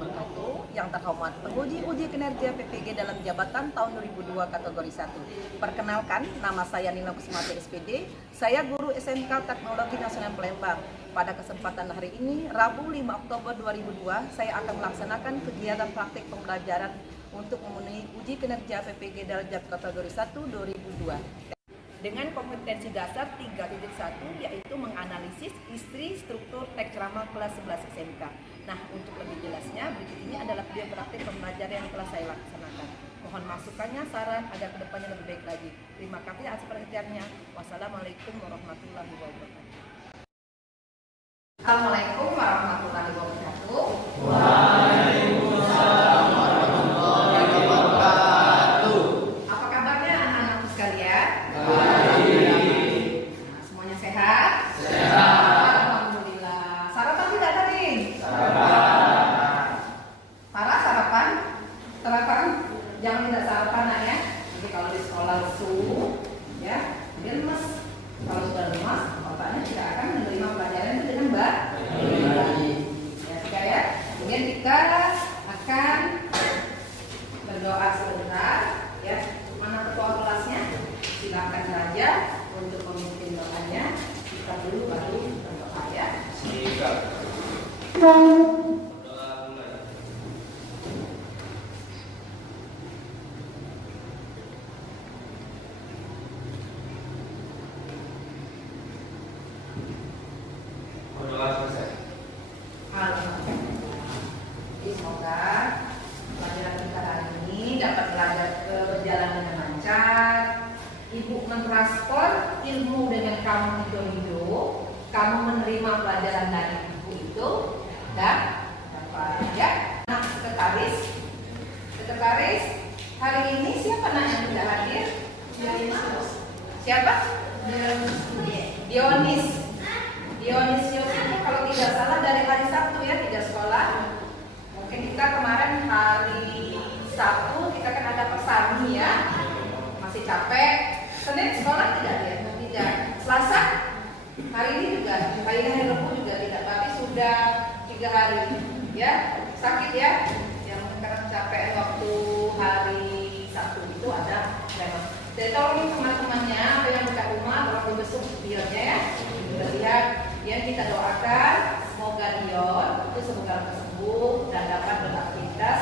wabarakatuh. Yang terhormat penguji uji kinerja PPG dalam jabatan tahun 2002 kategori 1. Perkenalkan, nama saya Nina Kusmati SPD. Saya guru SMK Teknologi Nasional Palembang. Pada kesempatan hari ini, Rabu 5 Oktober 2002, saya akan melaksanakan kegiatan praktik pembelajaran untuk memenuhi uji kinerja PPG dalam kategori 1 2002. Dengan kompetensi dasar 3.1 yaitu menganalisis istri struktur teks ceramah kelas 11 SMK. Nah, untuk lebih jelasnya, berikut ini adalah video praktik pembelajaran yang telah saya laksanakan. Mohon masukannya, saran agar kedepannya lebih baik lagi. Terima kasih atas perhatiannya. Wassalamualaikum warahmatullahi wabarakatuh. Assalamualaikum warahmatullahi wabarakatuh. Waalaikumsalam warahmatullahi wabarakatuh. Apa kabarnya anak-anakku sekalian? Baik. Nah, semuanya sehat? Sehat. Alhamdulillah. Sarapan tidak tadi? Sarapan. Para sarapan? Sarapan? Jangan tidak sarapan nak ya. Jadi kalau di sekolah lesu, ya, dia lemas. Kalau sudah lemas, otaknya tidak akan menerima pelajaran itu dengan baik. Ya, sudah ya. Kemudian kita akan berdoa sebentar, ya. Mana ketua kelasnya? Silakan saja untuk memimpin doanya. Kita dulu baru berdoa ya. Siap. Berdoa selesai. Jadi semoga pelajaran kita hari ini dapat berjalan dengan lancar. Ibu mentransport ilmu dengan kamu hidup. Kamu menerima pelajaran dari ibu itu dan dapat ya. Nah, sekretaris hari ini siapa yang tidak hadir? Siapa? Dionis Yosif, kalau tidak salah dari hari Sabtu ya, tidak sekolah. Mungkin kita kemarin hari Sabtu kita kan ada persami ya, masih capek. Senin sekolah tidak ya? Tidak. Selasa hari ini juga, hari Rabu juga tidak, tapi sudah 3 hari ya, sakit ya. Yang sekarang capek waktu hari Sabtu itu ada memang. Jadi tolong teman-temannya apa yang dekat rumah tolong dibesuk Dionnya ya. Kita lihat, ya kita doakan semoga Dion itu semoga sembuh dan dapat beraktivitas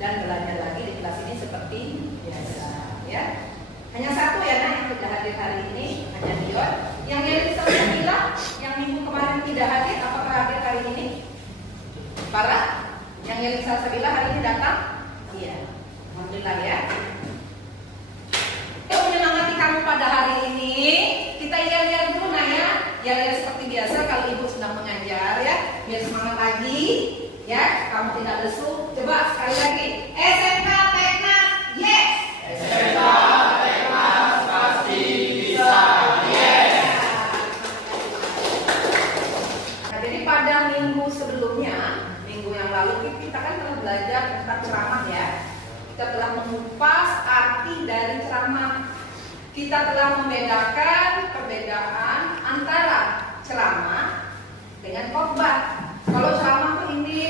dan belajar lagi di kelas ini seperti biasa ya. Hanya satu ya yang tidak hadir hari ini, hanya Dion. Yang Yelisa bilang yang minggu kemarin tidak hadir, apakah hadir hari ini? Para yang Yelisa bilang hari ini datang? Iya, alhamdulillah ya. Untuk menyemangati kamu pada hari ini, kita yel-yel dulu nah ya. Yel-yel seperti biasa kalau ibu sedang mengajar ya, biar semangat lagi ya. Kamu tidak lesu. Coba sekali lagi. SMK Teknas, yes. SMK Teknas pasti bisa. Yes. Nah, jadi pada minggu sebelumnya, minggu yang lalu kita kan telah belajar tentang ceramah ya. Kita telah mengupas arti dari ceramah. Kita telah membedakan perbedaan antara ceramah dengan khotbah. Kalau ceramah itu ini,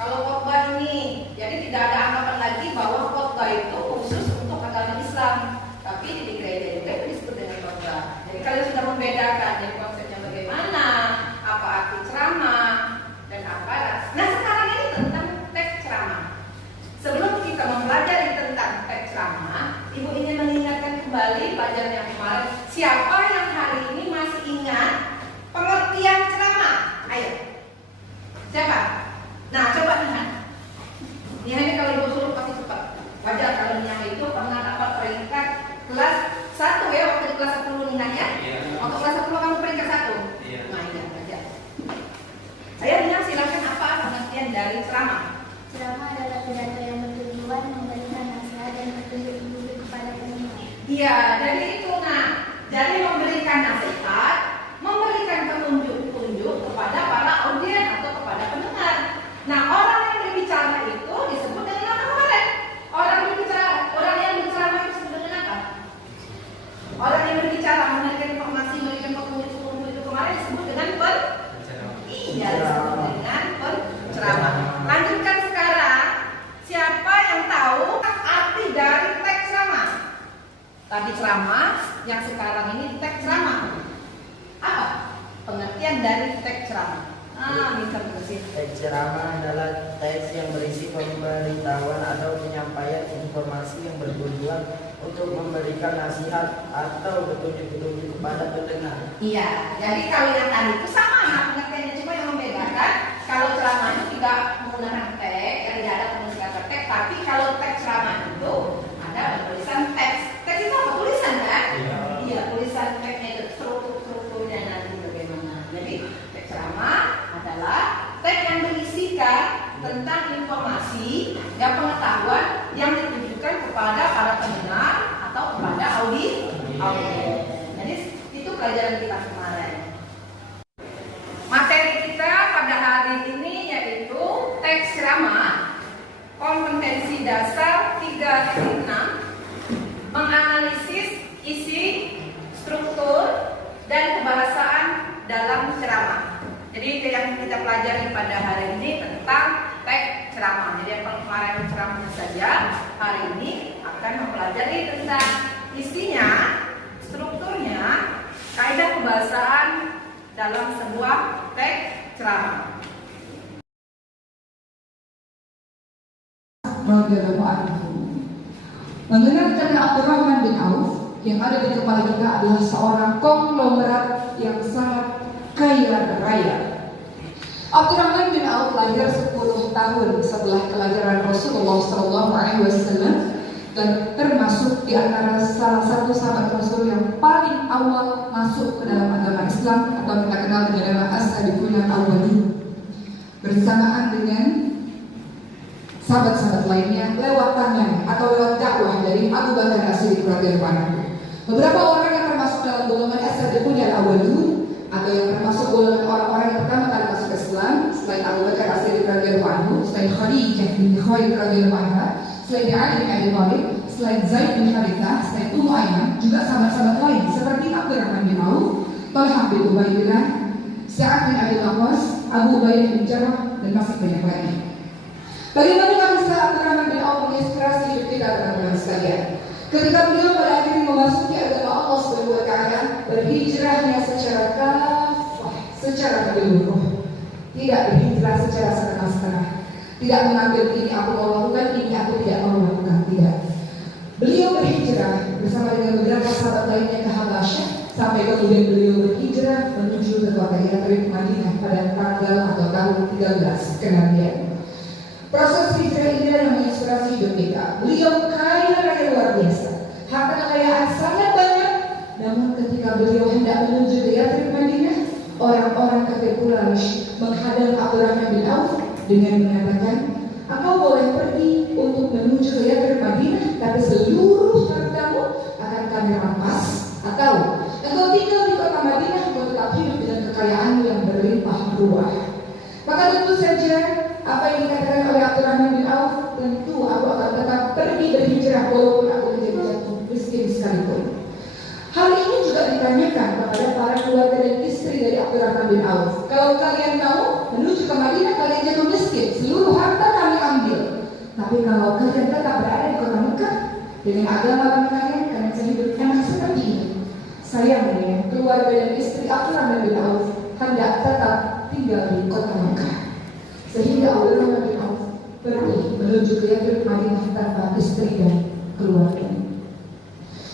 kalau khotbah ini. Jadi tidak ada anggapan lagi bahwa khotbah itu khusus untuk agama Islam. Tapi di gereja juga itu disebut dengan khotbah. Jadi kalian sudah membedakan jadi konsepnya bagaimana, apa arti ceramah dan apa. Nah sekarang ini tentang teks ceramah. Sebelum kita mempelajari tentang teks ceramah, ibu ingin mengingatkan kembali pelajaran yang kemarin. Siapa yang hari ini masih ingat pengertian ceramah? Ayo. Siapa? Nah, coba lihat. Nia ini kalau ibu suruh pasti cepat. Wajar kalau Nia itu pernah dapat peringkat kelas 1 ya, waktu di kelas 10 Nia ya. Waktu kelas 10 kamu peringkat 1. Iya. Nah, iya wajar. Ayo Nia silakan apa pengertian dari ceramah? Ceramah adalah pidato yang bertujuan memberikan nasihat dan petunjuk hidup kepada pendengar. Iya, jadi itu nah, jadi memberikan nasihat, memberikan petunjuk-petunjuk kepada para audiens atau kepada pendengar. Nah, orang yang berbicara itu disebut dengan apa kemarin? Orang yang berbicara itu disebut dengan apa? Orang yang berbicara memberikan informasi, memberikan petunjuk-petunjuk itu kemarin disebut dengan iya, disebut dengan penceramah. Lanjutkan sekarang. yang sekarang ini teks ceramah. Apa pengertian dari teks ceramah? Bisa bersih. Teks ceramah adalah teks yang berisi pemberitahuan atau penyampaian informasi yang bertujuan untuk memberikan nasihat atau petunjuk-petunjuk kepada pendengar. Iya, jadi kalau yang tadi itu sama pengertiannya, cuma yang membedakan kalau ceramah itu tidak menggunakan teks, tidak ada penulisan teks, tapi kalau teks ceramah itu ada tulisan teks. Teks itu apa? Tulisan kan? Iya, tulisan teksnya itu strukturnya nanti bagaimana. Jadi teks ceramah adalah teks yang berisikan tentang informasi dan pengetahuan yang ditujukan kepada para pendengar atau kepada audiens. Jadi itu pelajaran kita kemarin. Materi kita pada hari ini yaitu teks ceramah, kompetensi dasar 3.6, menganalisis isi, struktur, dan kebahasaan dalam ceramah. Jadi yang kita pelajari pada hari ini tentang teks ceramah. Jadi yang kemarin ceramahnya saja, hari ini akan mempelajari tentang isinya, strukturnya, kaidah kebahasaan dalam sebuah teks ceramah. Radhiyallahu anhu. Mengenal karena Abdurrahman bin Auf yang ada di kepala kita adalah seorang konglomerat yang sangat kaya raya. Abdurrahman bin Auf lahir 10 tahun setelah kelahiran Rasulullah SAW dan termasuk di antara salah satu sahabat Rasul yang paling awal masuk ke dalam agama Islam atau kita kenal dengan nama As-Sabiqun al-Awwalun, bersamaan dengan sahabat-sahabat lainnya lewat tangan atau lewat dakwah dari Abu Bakar As-Siddiq radhiyallahu anhu. Beberapa orang yang termasuk dalam golongan As-Sabiqun al-Awwalun atau yang termasuk golongan orang-orang yang pertama kali masuk Islam selain Abu Bakar As-Siddiq radhiyallahu anhu, selain Khadijah binti Khuwailid radhiyallahu anha, selain Ali bin Abi Thalib, selain Zaid bin Harithah, selain Ummu Aiman, juga sahabat-sahabat lain seperti Abdurrahman bin Auf, Talha bin Ubaidillah, Sa'ad bin Abi Waqqas, Abu Ubaidah bin Jarrah, dan masih banyak lagi. Bagaimana kisah Abdurrahman bin Auf menginspirasi hidup kita teman-teman sekalian? Ketika beliau pada akhirnya memasuki agama Allah Subhanahu wa taala, berhijrahnya secara kafah, secara menyeluruh. Tidak berhijrah secara setengah-setengah. Tidak mengambil ini aku mau lakukan, ini aku tidak mau lakukan, tidak. Beliau berhijrah bersama dengan beberapa sahabat lainnya ke Habasyah, sampai kemudian beliau berhijrah menuju ke kota Yathrib Madinah pada tanggal atau tahun 13 kenabian. Proses hijrah ini yang menginspirasi hidup kita. Beliau kaya raya luar biasa, harta kekayaan sangat banyak. Namun ketika beliau hendak menuju ke Yathrib Madinah, orang-orang kafir Quraisy menghadang Abdurrahman bin Auf dengan mengatakan, engkau boleh pergi untuk menuju ke Yathrib Madinah, tapi seluruh hartamu akan kami rampas, atau engkau tinggal di kota Madinah, engkau tetap hidup dengan kekayaanmu yang berlimpah ruah. Maka tentu saja apa yang dikatakan oleh Abdurrahman bin Auf, tentu aku akan tetap pergi berhijrah walaupun aku menjadi jatuh miskin sekalipun. Hal ini juga ditanyakan kepada para keluarga dan istri dari Abdurrahman bin Auf. Kalau kalian mau menuju ke Madinah, kalian jatuh miskin, seluruh harta kami ambil. Tapi kalau kalian tetap berada di kota Mekah dengan agama kalian bisa hidup enak seperti ini. Sayangnya keluarga dan istri Abdurrahman bin Auf hendak tetap tinggal di kota Mekah, sehingga Abdurrahman bin Auf pergi menuju ke Yathrib Madinah tanpa istri dan keluarga.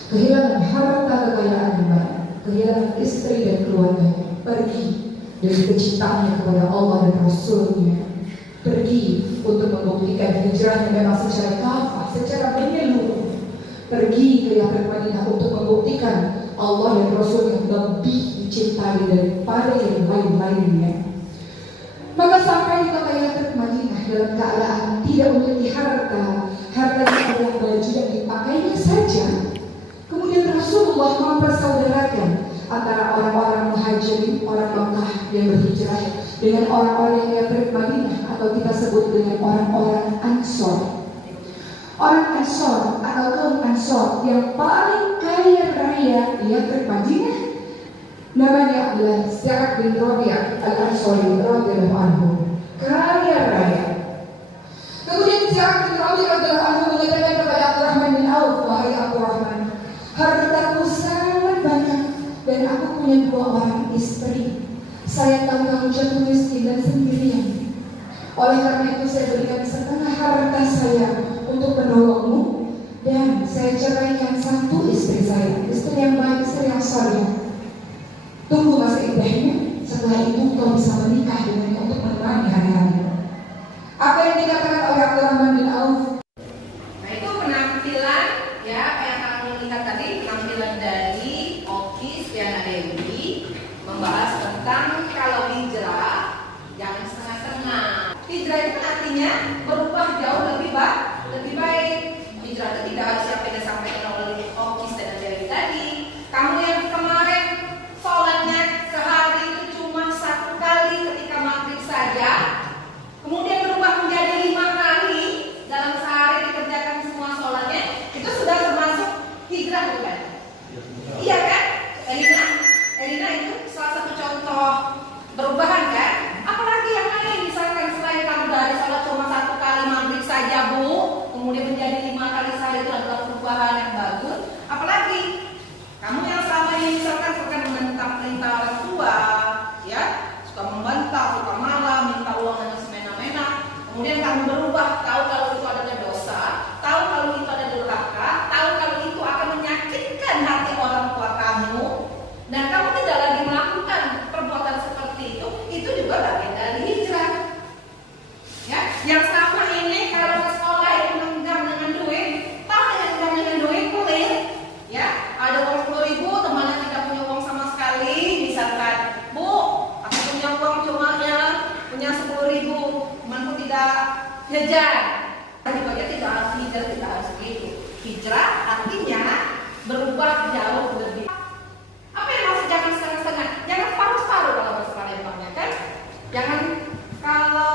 Kehilangan harta kekayaan yang banyak, kehilangan istri dan keluarganya, pergi dari kecintaannya kepada Allah dan Rasulnya, pergi untuk membuktikan hijrahnya memang secara kafah, secara menyeluruh, pergi ke Yathrib Madinah untuk membuktikan Allah dan Rasulnya lebih dicintai daripada yang lain-lainnya. Maka sampai di kota Yathrib Madinah dalam keadaan tidak memiliki harta, hartanya adalah baju yang dipakainya saja. Kemudian Rasulullah mempersaudarakan antara orang-orang muhajirin, orang Makkah yang berhijrah, dengan orang-orang yang Yathrib Madinah atau kita sebut dengan orang-orang Ansor. Orang Ansor atau kaum Ansor yang paling kaya raya di Yathrib Madinah, namanya adalah Sa'ad bin Rabi' al-Ansari radhiyallahu anhu, kaya raya. Kemudian Sa'ad bin Rabi' radhiyallahu anhu mengatakan kepada Abdurrahman bin Auf, wahai Abdurrahman, hartaku sangat punya 2 orang istri. Saya tahu kamu jatuh miskin dan sendirian. Oleh karena itu saya berikan setengah harta saya untuk menolongmu, dan saya ceraikan 1 istri saya, istri yang baik, istri yang saleh. Tunggu masa iddahnya, setelah itu kau bisa menikah dengannya untuk menemani hari-hari. Apa yang dikatakan oleh Abdurrahman bin Auf? Nah itu penampilan ya, apa yang kamu lihat tadi, penampilan dari Oki Stiana Dewi membahas tentang kalau hijrah jangan setengah-setengah. Hijrah itu artinya berubah jauh lebih baik. Hijrah itu tidak harus siapa yang disampaikan oleh Oki Stiana Dewi tadi. Kamu yang kemarin sholatnya sehari itu cuma 1 kali ketika maghrib saja, kemudian berubah menjadi 5 kali dalam sehari dikerjakan semua sholatnya, itu sudah termasuk hijrah bukan? Iya kan? Elina itu salah satu contoh perubahan kan? Apalagi yang lain, misalkan selain kamu dari sholat cuma 1 kali maghrib saja Bu, kemudian menjadi 5 kali sehari, itu adalah perubahan yang bagus. Apalagi kamu yang selama ini misalkan suka mentah-mentah orang tua, ya, suka membantah, suka marah, minta uang dengan semena-mena, kemudian kamu berubah, tahu kalau itu adalah dosa, tahu kalau itu adalah durhaka, tahu kalau itu akan menyakitkan hati orang tua kamu, dan kamu tidak lagi melakukan perbuatan seperti itu juga bagian dari hijrah. Ya, yang selama ini kalau ke sekolah itu menggam dengan duit, tahu dengan duit kulit, ya, ada uang 10.000, temannya tidak punya uang sama sekali, misalkan, Bu, aku punya uang cuma ya punya 10.000, temanku tidak jajan. Tadi bagian tidak harus hijrah, tidak harus begitu. Hijrah artinya berubah jauh lebih. Apa yang maksud jangan setengah-setengah? Jangan separuh-separuh kalau bahasa Palembangnya kan? Jangan kalau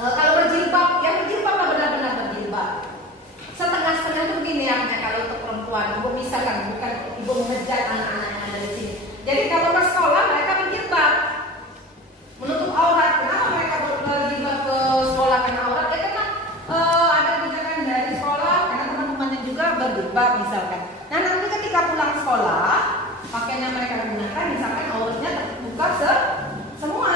berjilbab, ya berjilbab benar-benar berjilbab. Setengah-setengah itu begini ya, kalau untuk perempuan, ibu misalkan bukan ibu mengejar anak-anak yang ada di sini. Jadi kalau ke sekolah mereka berjilbab, menutup aurat. Kenapa mereka berjilbab ke sekolah karena aurat? Ya karena ada kebijakan dari sekolah, karena teman-temannya juga berjilbab misalkan. Nah nanti ketika pulang sekolah, pakaian yang mereka gunakan misalkan auratnya terbuka semua.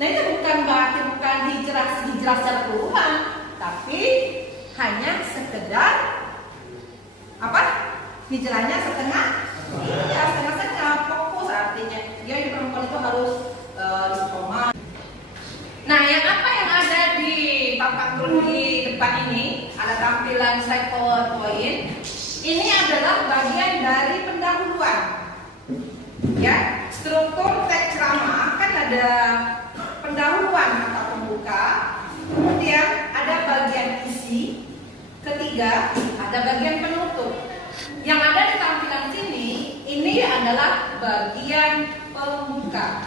Nah itu bukan berarti bukan hijrah secara keseluruhan, tapi hanya sekedar apa? Hijrahnya setengah? Iya, setengah-setengah, fokus artinya. Dia di perempuan itu harus istiqomah. Nah, yang apa yang ada di papan di depan ini, ada tampilan slide PowerPoint. Ini adalah bagian dari pendahuluan. Ya, struktur teks ceramah kan ada pendahuluan atau pembuka, kemudian ada bagian isi, ketiga ada bagian penutup. Yang ada di tampilan sini ini adalah bagian pembuka.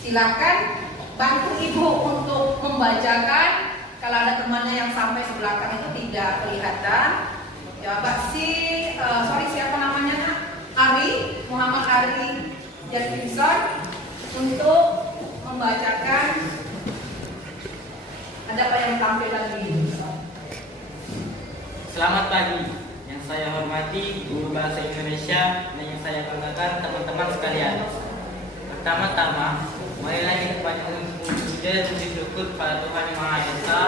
Silakan bantu ibu untuk membacakan. Kalau ada temannya yang sampai ke belakang itu tidak kelihatan, ya siapa namanya? Muhammad Ari Jasminson untuk membacakan. Ada apa yang tampilan ini? Selamat pagi, yang saya hormati guru bahasa Indonesia dan yang saya banggakan teman-teman sekalian. Pertama-tama, marilah kita panjatkan puji dan syukur pada Tuhan Yang Maha Esa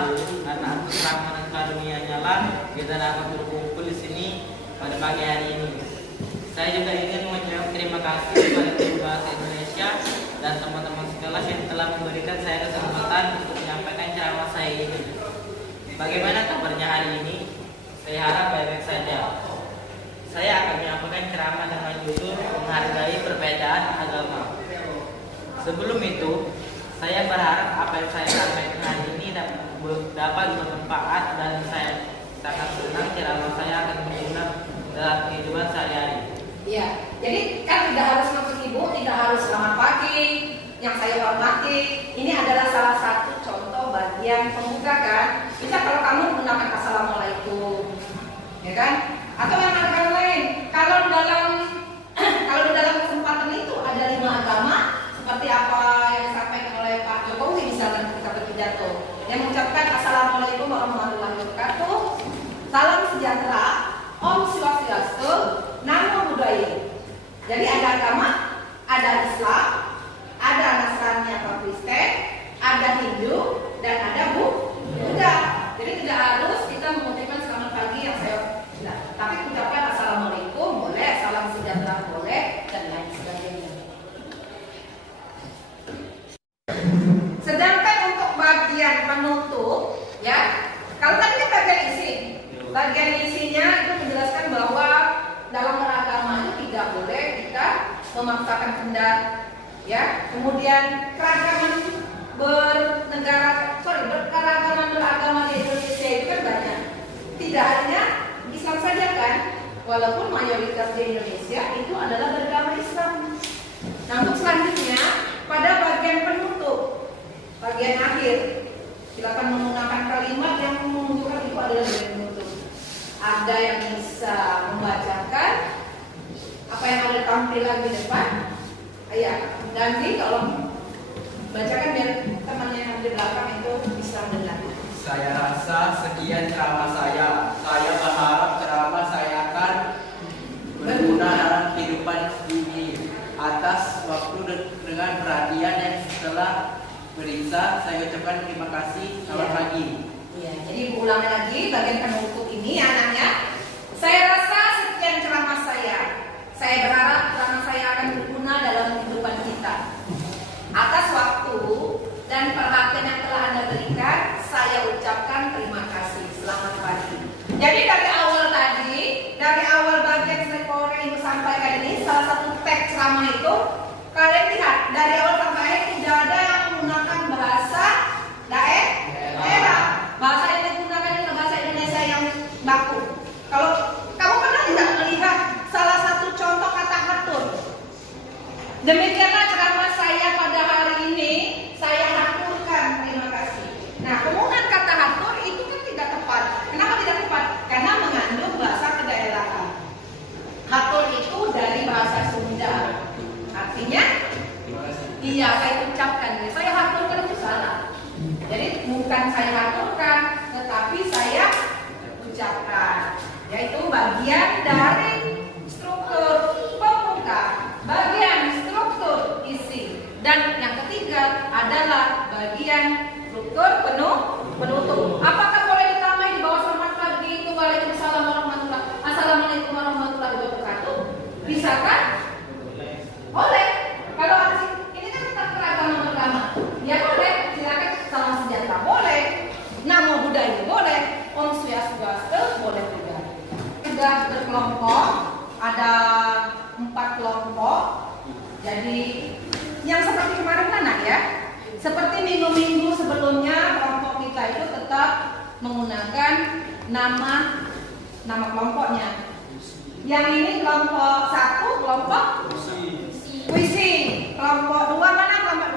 karena atas rahmat dan karunia-Nya lah kita dapat berkumpul di sini pada pagi hari ini. Saya juga ingin mengucapkan terima kasih kepada guru bahasa Indonesia dan teman-teman sekelas yang telah memberikan saya kesempatan untuk menyampaikan ceramah saya ini. Bagaimana kabarnya hari ini? Saya harap baik-baik saja. Saya akan menyampaikan ceramah dengan judul menghargai perbedaan agama. Sebelum itu, saya berharap apa yang saya sampaikan hari ini dapat bermanfaat dan saya sangat senang ceramah saya akan berguna dalam kehidupan sehari-hari. Iya, jadi kan tidak harus maksud ibu, tidak harus selamat pagi. Yang saya hormati, ini adalah salah satu contoh bagian pembuka kan. Bisa kalau kamu menggunakan assalamualaikum, ya kan? Atau yang agama lain. Kalau di dalam kesempatan itu ada 5 agama, seperti apa yang disampaikan oleh Pak Jokowi misalnya ketika berpidato, yang mengucapkan assalamualaikum warahmatullahi wabarakatuh, salam sejahtera, Om Swastiastu, Namo Buddhaya. Jadi ada agama, ada Islam, ada Nasrani atau Kristen, ada Hindu, dan ada Buddha. Jadi tidak harus kita mengucapkan selamat pagi yang saya bilang, tapi ucapkan assalamualaikum boleh, salam sejahtera boleh, dan lain sebagainya. Sedangkan untuk bagian penutup, ya, kalau tadi kan bagian isinya itu menjelaskan bahwa dalam beragama itu tidak boleh kita memaksakan kehendak, ya. Kemudian keragaman beragama di Indonesia itu kan banyak. Tidak hanya Islam saja kan, walaupun mayoritas di Indonesia itu adalah beragama Islam. Nah, untuk selanjutnya pada bagian penutup, bagian akhir, silakan menggunakan kalimat yang menunjukkan itu adalah bagian penutup. Ada yang bisa membacakan apa yang ada tampilan di depan. Ayah, Dandi tolong bacakan biar temannya yang di belakang itu bisa mendengar. Saya rasa sekian ceramah saya. Saya berharap ceramah saya akan berguna dalam kehidupan ini. Atas waktu dengan perhatian yang setelah beriksa, saya ucapkan terima kasih. Selamat pagi. Iya, jadi ulangi lagi bagian penutup ini ya anaknya. Saya rasa sekian ceramah saya. Saya berharap ceramah saya akan berguna dalam kehidupan kita. Atas waktu dan perhatian yang telah Anda berikan, saya ucapkan terima kasih. Selamat pagi. Jadi dari awal bagian slide yang Ibu sampaikan ini, salah satu teks ceramah itu, kalian lihat dari awal sampai akhir tidak ada yang menggunakan bahasa daerah. Bahasa yang digunakan adalah bahasa Indonesia yang baku. Kalau kamu pernah tidak melihat salah satu contoh kata hatur? Demikianlah ceramah saya pada hari ini. Saya haturkan terima kasih. Nah, penggunaan kata hatur itu kan tidak tepat. Kenapa tidak tepat? Karena mengandung bahasa kedaerahan. Hatur itu dari bahasa Sunda. Artinya, iya saya ucapkan. Saya haturkan itu salah. Jadi bukan saya haturkan, tetapi saya ucapkan. Yaitu bagian dari struktur pembuka, bagian struktur isi, dan yang ketiga adalah bagian struktur penutup. Apakah boleh ditambahi di bawah selamat pagi itu Waalaikumsalam warahmatullahi Assalamualaikum warahmatullahi wabarakatuh? Bisa kan? Boleh. Kalau ini kan tentang keragaman beragama, ya boleh. Silakan salam sejahtera boleh. Namo Buddhaya boleh. Om Swastiastu boleh juga. Sudah berkelompok, ada 4 kelompok. Jadi yang seperti kemarin mana ya? Seperti minggu-minggu sebelumnya kelompok kita itu tetap menggunakan nama kelompoknya. Yang ini kelompok 1 kelompok puisi. Kelompok 2 mana kelompok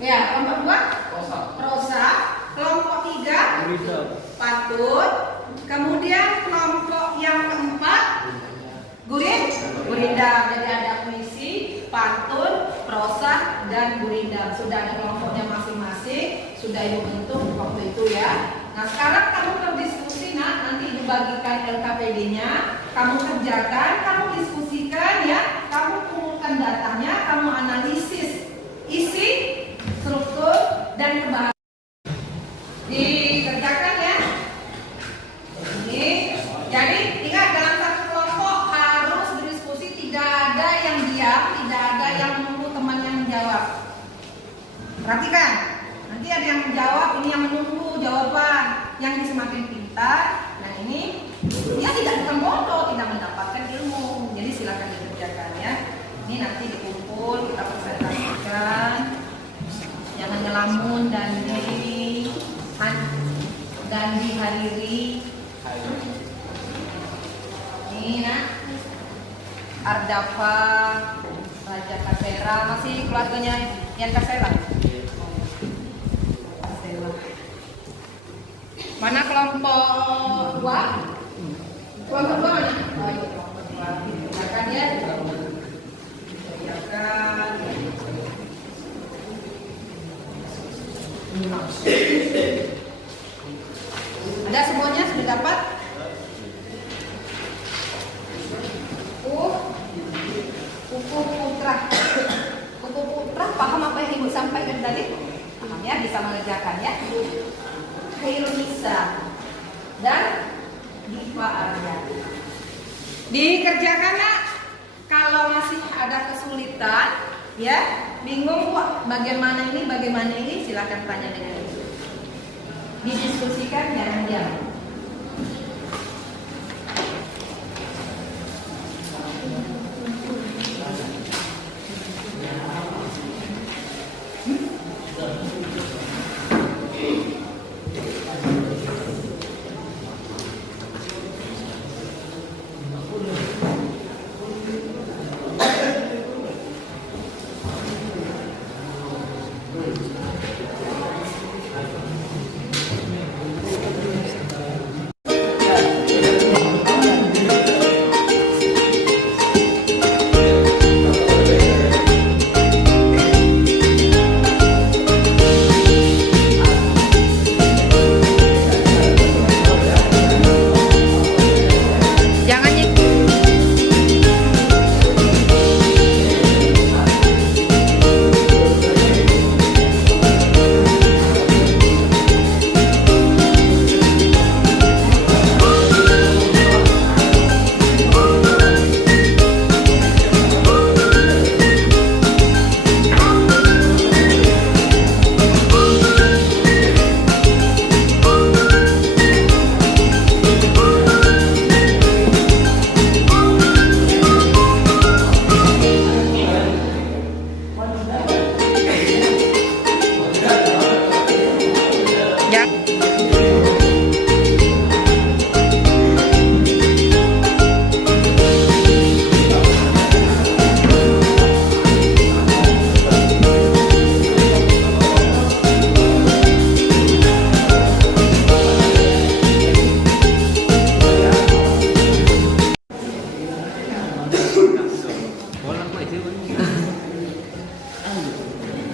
2? Ya, kelompok 2 prosa. Kelompok 3 patut. Kemudian kelompok yang keempat Gurinda. Jadi ada puisi, pantun, prosa, dan gurinda. Sudah ada kelompoknya masing-masing, sudah Ibu bentuk waktu itu ya. Nah sekarang kamu berdiskusi, nanti dibagikan LKPD-nya, kamu kerjakan, kamu diskusikan ya, kamu kumpulkan datanya, kamu analisis isi, struktur, dan kebahagiaan. Dikerjakan ya. Ini, jadi ingat dalam satu kelompok harus berdiskusi, tidak ada yang diam, tidak ada yang menunggu teman yang menjawab. Perhatikan, nanti ada yang menjawab, ini yang menunggu jawaban, yang ini semakin pintar. Nah ini dia tidak bukan bodoh, tidak mendapatkan ilmu. Jadi silakan dikerjakan ya. Ini nanti dikumpul, kita presentasikan. Jangan ngelamun dan dihadiri. Ini nak Ardafa, Raja Kasera, masih keluarganya yang Kasera. Mana kelompok 2? Kelompok 2 mana? Oh iya kelompok 2. Silakan ya. Silakan. Ada semuanya sudah dapat? apa yang Ibu sampaikan tadi? Paham ya, bisa mengerjakan ya. Khairunisa dan Diva Aryani. Dikerjakan nak. Kalau masih ada kesulitan, ya, bingung kok bagaimana ini, silakan tanya dengan Ibu. Didiskusikan jangan diam.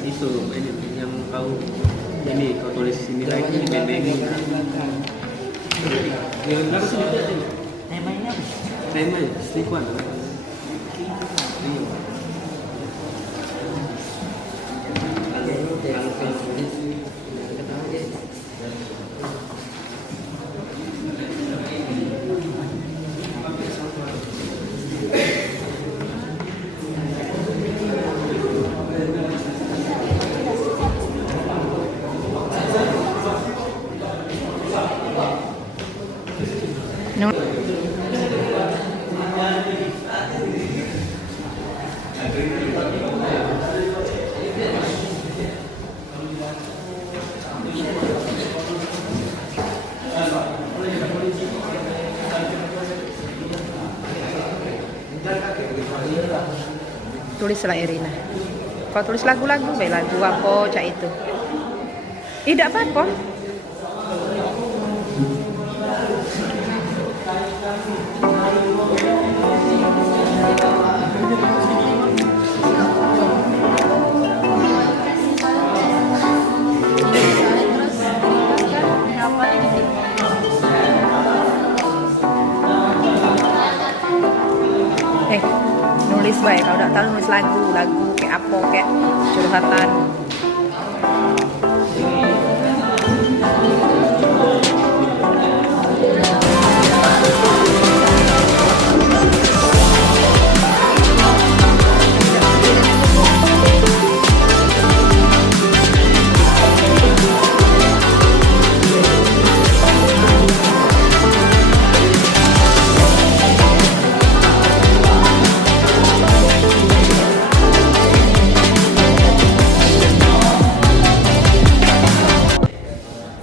Itu yang kau tulis sini lagi di BBM. Yang berapa sih itu? Temanya apa? Tema selingkuhan. Tulislah Irina. Kau tulis lagu-lagu, baik lagu apa cak itu. Tidak apa-apa. Nulis baik, kalau udah tahu nulis lagu kayak apa, kayak curhatan.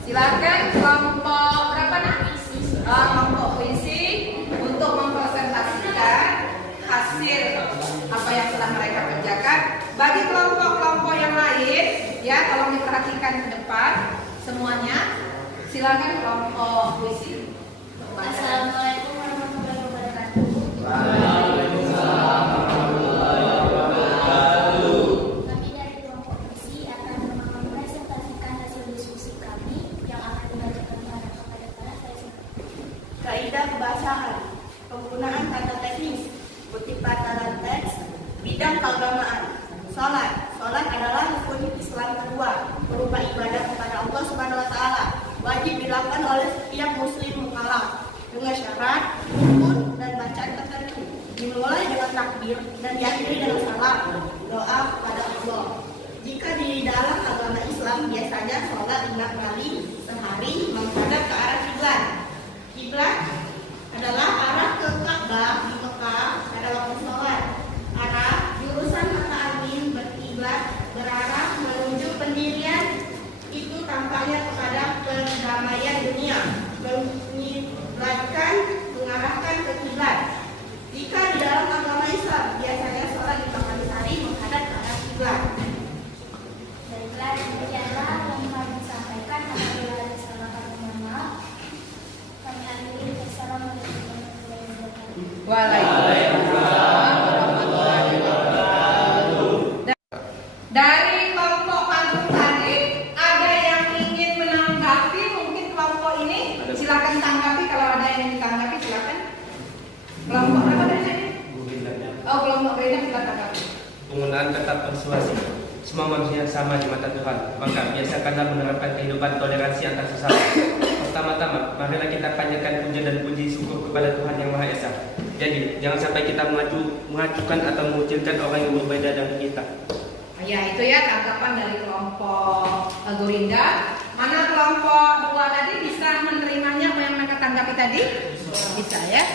Silakan kelompok berapa nak? Kelompok puisi untuk mempresentasikan hasil apa yang telah mereka kerjakan. Bagi kelompok-kelompok yang lain, ya tolong diperhatikan ke depan semuanya. Silakan kelompok puisi. Assalamualaikum warahmatullahi wabarakatuh. Kami dari kelompok puisi akan mempresentasikan hasil diskusi kami yang akan dibacakan kepada para peserta. Kaidah kebahasaan, penggunaan kata teknis, kutipan dalam teks, bidang keagamaan. Salat adalah rukun dilakukan oleh setiap muslim mukallaf dengan syarat, rukun, dan bacaan tertentu. Dimulai dengan takbir dan diakhiri dengan salam, doa kepada Allah. Jika di dalam agama Islam biasanya sholat 5 kali sehari menghadap ke arah kiblat. Kiblat adalah arah ke Ka'bah di Mekah pada waktu sholat. Arah jurusan mata angin berkiblat berarah menuju pendirian itu tampaknya kepada perdamaian dunia, mengarahkan ke kiblat. Jika di dalam agama Islam biasanya sholat 5 kali sehari menghadap ke arah kiblat. Baiklah, demikianlah yang kami sampaikan. Apabila ada salah kami mohon maaf. Kami akhiri. Wassalamualaikum warahmatullahi wabarakatuh. Waalaikumsalam warahmatullahi wabarakatuh. Dari kelompok pantun tadi, ada yang ingin menanggapi mungkin kelompok ini? Silakan tanggapi, kalau ada yang ingin ditanggapi silakan. Kelompok apa tadi? Oh, kelompok Beda kita tanggapi. Penggunaan kata persuasi. Semua manusia sama di mata Tuhan. Maka biasakanlah menerapkan kehidupan toleransi antar sesama. Pertama-tama, marilah kita panjatkan puja dan puji syukur kepada Tuhan Yang Maha Esa. Jadi, jangan sampai kita mengacukan atau mengucilkan orang yang berbeda dengan kita. Ya, itu ya tanggapan dari kelompok Gorinda. Mana kelompok 2 tadi bisa menerimanya apa yang mereka tanggapi tadi? Bisa ya.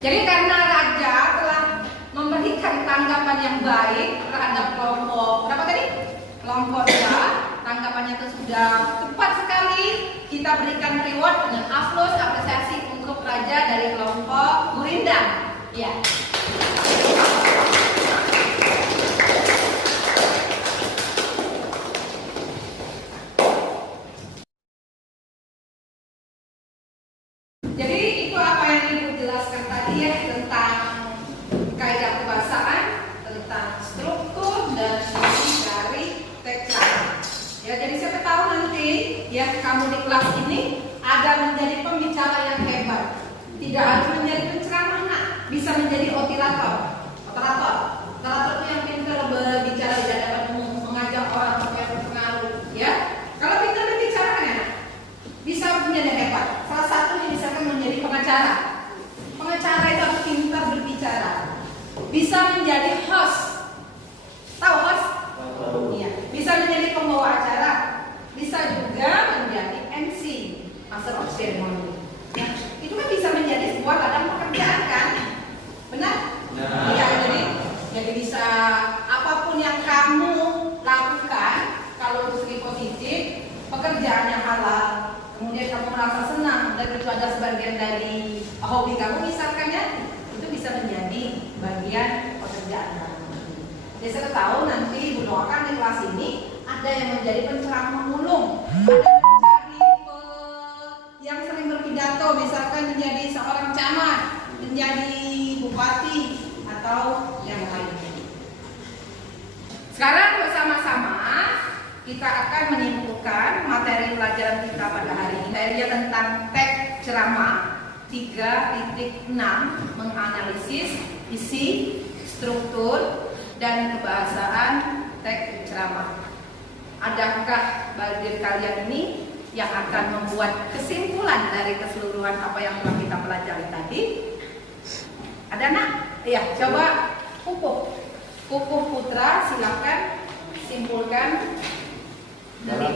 Jadi karena Raja telah memberikan tanggapan yang baik terhadap kelompok berapa tadi? Kelompok 2, tanggapannya itu sudah tepat sekali. Kita berikan reward dengan aplaus apresiasi untuk Raja dari kelompok Gorinda. Ya. Jadi itu apa yang Ibu jelaskan tadi ya, tentang kaidah kebahasaan, tentang struktur dan isi dari teks cara. Ya, jadi siapa tahu nanti ya kamu di kelas ini ada menjadi pembicara yang hebat. Tidak harus menjadi penceramah, nak. Bisa menjadi operator. Operator itu yang pintar berbicara di hadapan umum, mengajak orang yang berpengaruh. Ya, kalau pintar berbicara kan ya, bisa menjadi hebat. Salah satunya misalkan menjadi pengacara. Pengacara itu harus pintar berbicara. Bisa menjadi host. Tahu host? Iya. Bisa menjadi pembawa acara. Bisa juga menjadi MC, Master of Ceremony. Ya, itu kan bisa menjadi sebuah ladang pekerjaan kan? Benar? Iya. Jadi bisa apapun yang kamu lakukan, kalau itu segi positif, pekerjaannya halal. Kemudian kamu merasa senang dan itu ada sebagian dari hobi kamu misalkan ya, itu bisa menjadi bagian pekerjaan kamu. Jadi saya tahu nanti Ibu doakan di kelas ini ada yang menjadi penceramah mulung, ada yang menjadi yang sering berpidato, misalkan menjadi seorang camat, menjadi bupati atau yang lainnya. Sekarang bersama-sama kita akan menyimpulkan materi pelajaran kita pada hari ini. Materinya tentang teks ceramah 3.6, menganalisis isi, struktur, dan kebahasaan teks ceramah. Adakah bagi kalian ini yang akan membuat kesimpulan dari keseluruhan apa yang telah kita pelajari tadi? Ada nak? Ya, coba Pupuh Putra, silakan simpulkan. Dalam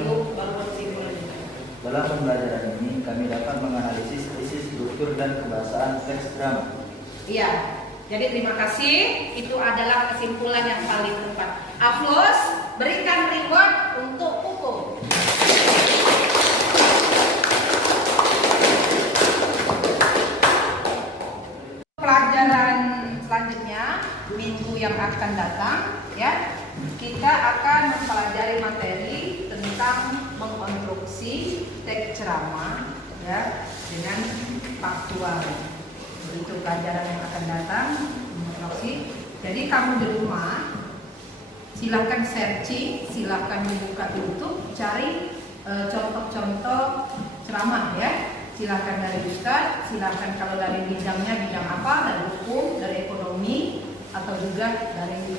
pembelajaran ini kami dapat menganalisis isi, struktur, dan kebahasaan teks drama. Iya, jadi terima kasih. Itu adalah kesimpulan yang paling tepat. Aplaus, berikan reward untuk Pupuh. Pelajaran selanjutnya minggu yang akan datang ya, kita akan mempelajari materi tentang mengkonstruksi teks ceramah ya dengan faktual. Itu pelajaran yang akan datang, mengkonstruksi. Jadi kamu di rumah silahkan searching, silahkan membuka YouTube, cari contoh-contoh ceramah ya. Silahkan dari Ustaz, silahkan kalau dari bidangnya bidang apa, dari hukum, dari ekonomi, atau juga dari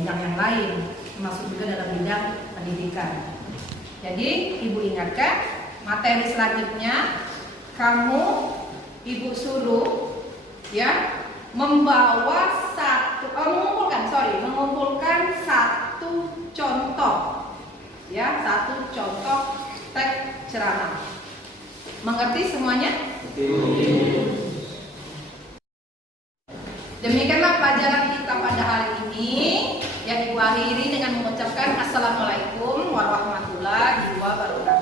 bidang yang lain, termasuk juga dalam bidang pendidikan. Jadi ibu ingatkan materi selanjutnya kamu ibu suruh ya mengumpulkan satu contoh ya, satu contoh teks ceramah. Mengerti semuanya? Demikianlah pelajaran kita pada hari ini yang ibu akhiri dengan mengucapkan assalamualaikum warahmatullahi wabarakatuh.